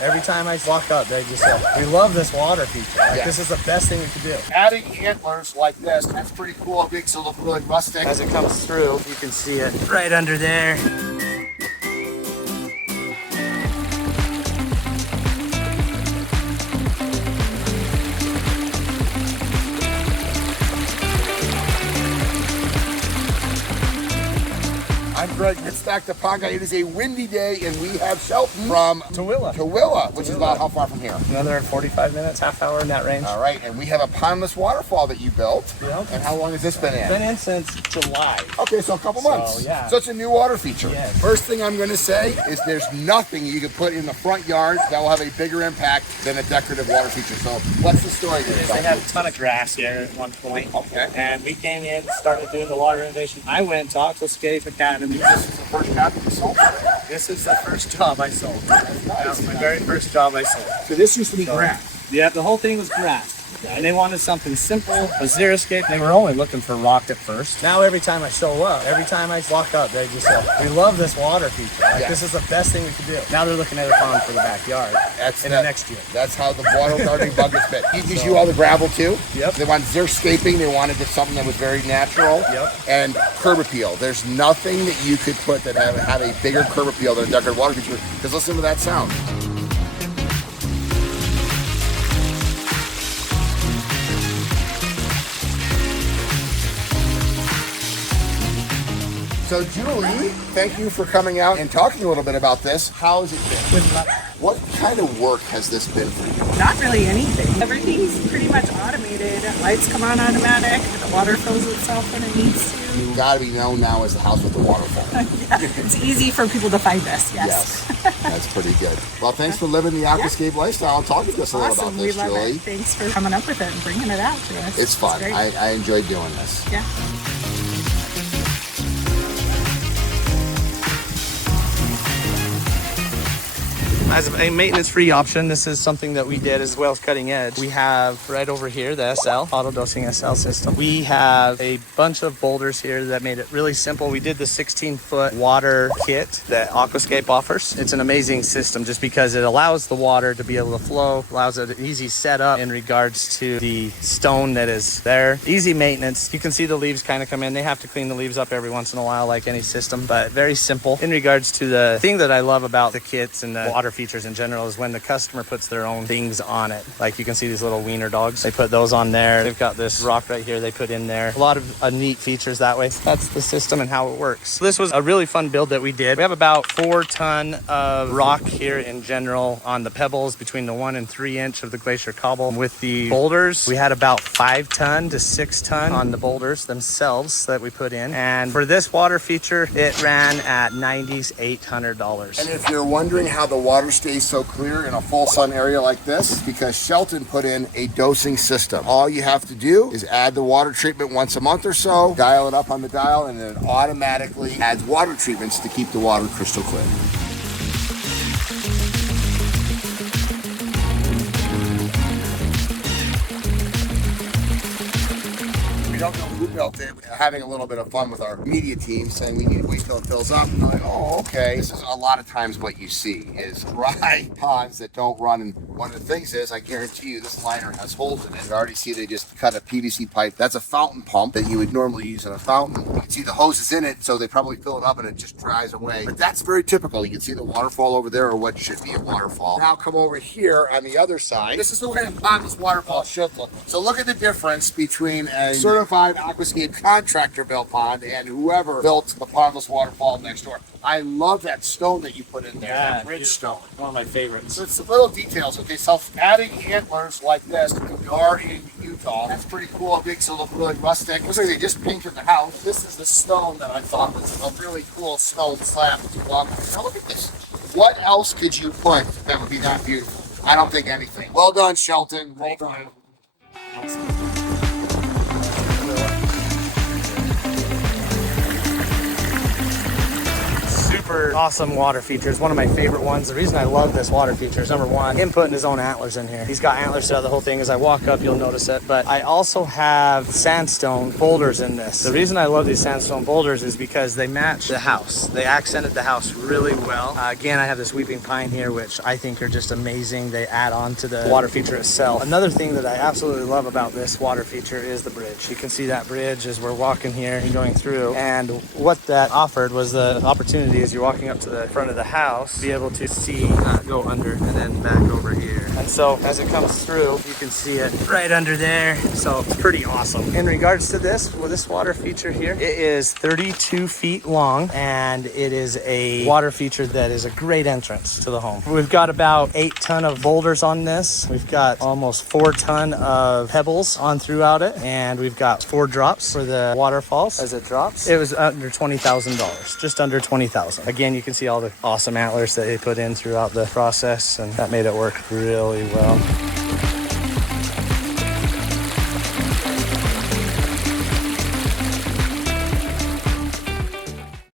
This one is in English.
Every time I walk up, they just say, we love this water feature. Like, This is the best thing we could do. Adding antlers like this, that's pretty cool. It makes it look really rustic. As it comes through, you can see it right under there. I'm Greg Wittstock, the pod guy. It is a windy day, and we have Shelten from Tooele, which is about how far from here? Another 45 minutes, half hour in that range. All right, and we have a pondless waterfall that you built. Yep. And how long has this been in? Been in since July. Okay, so a couple months. Yeah. So it's a new water feature. Yes. First thing I'm going to say is there's nothing you can put in the front yard that will have a bigger impact than a decorative water feature. So what's the story here? They had a ton of grass here at one point. Okay. And we came in, started doing the water renovation. I went to Aquascape Academy. This is the first job you sold. This is the first job I sold. That was my very first job I sold. So this used to be grass. Yeah, the whole thing was grass. And they wanted something simple, a xeriscape. They were only looking for rock at first. Now every time I show up, every time I walk up, they just say, we love this water feature. Like, This is the best thing we could do. Now they're looking at a pond for the backyard the next year. That's how the water gardening bug gets bit. You use all the gravel too? Yep. They want xeriscaping. They wanted something that was very natural. Yep. And curb appeal. There's nothing that you could put that have a bigger curb appeal than a decorative water feature. Because listen to that sound. So Julie, thank you for coming out and talking a little bit about this. How has it been? What kind of work has this been for you? Not really anything. Everything's pretty much automated. Lights come on automatic. The water fills itself when it needs to. You've got to be known now as the house with the waterfall. Yeah, it's easy for people to find us, yes. That's pretty good. Well, thanks for living the Aquascape lifestyle and talking to us a little about Awesome, this, we love Julie. it. Thanks for coming up with it and bringing it out to us. It's fun. great. I enjoy doing this. Yeah. As a maintenance-free option, this is something that we did as well as cutting edge. We have right over here the SL, auto-dosing SL system. We have a bunch of boulders here that made it really simple. We did the 16-foot water kit that Aquascape offers. It's an amazing system just because it allows the water to be able to flow, allows it an easy setup in regards to the stone that is there. Easy maintenance. You can see the leaves kind of come in. They have to clean the leaves up every once in a while like any system, but very simple. In regards to the thing that I love about the kits and the water features in general is when the customer puts their own things on it. Like you can see these little wiener dogs. They put those on there. They've got this rock right here they put in there. A lot of neat features that way. That's the system and how it works. This was a really fun build that we did. We have about 4 ton of rock here in general on the pebbles between the 1 and 3 inch of the glacier cobble. With the boulders, we had about 5 ton to 6 ton on the boulders themselves that we put in. And for this water feature, it ran at $90s, $800. And if you're wondering how the water stays so clear in a full sun area like this, it's because Shelten put in a dosing system. All you have to do is add the water treatment once a month or so, dial it up on the dial, and then it automatically adds water treatments to keep the water crystal clear. We don't know who built it. We're having a little bit of fun with our media team saying we need to wait till it fills up. And I'm like, oh, okay. This is a lot of times what you see is dry ponds that don't run. And one of the things is, I guarantee you, this liner has holes in it. You already see they just cut a PVC pipe. That's a fountain pump that you would normally use in a fountain. You can see the hose is in it, so they probably fill it up and it just dries away. But that's very typical. You can see the waterfall over there, or what should be a waterfall. Now come over here on the other side. This is the way a pondless waterfall should look. So look at the difference between a certified Aquascape contractor built pond and whoever built the pondless waterfall next door. I love that stone that you put in there, that bridge stone. One of my favorites. So it's the little details. Okay, so adding antlers like this are in Utah. That's pretty cool. It makes it look really rustic. Looks like they just painted the house. This is the stone that I thought was a really cool stone slab. Now look at this. What else could you put that would be that beautiful? I don't think anything. Well done, Shelten. Well done. super awesome water feature. It's one of my favorite ones. The reason I love this water feature is, number one, him putting his own antlers in here. He's got antlers throughout the whole thing. As I walk up, you'll notice it. But I also have sandstone boulders in this. The reason I love these sandstone boulders is because they match the house. They accented the house really well. Again, I have this weeping pine here, which I think are just amazing. They add on to the water feature itself. Another thing that I absolutely love about this water feature is the bridge. You can see that bridge as we're walking here and going through. And what that offered was the opportunity, as you're walking up to the front of the house, to be able to see go under and then back over here. And so as it comes through, you can see it right under there. So it's pretty awesome. In regards to this, with this water feature here, it is 32 feet long, and it is a water feature that is a great entrance to the home. We've got about 8 ton of boulders on this. We've got almost 4 ton of pebbles on throughout it, and we've got 4 drops for the waterfalls as it drops. It was under $20,000, just under 20,000. Again, you can see all the awesome antlers that they put in throughout the process, and that made it work really well.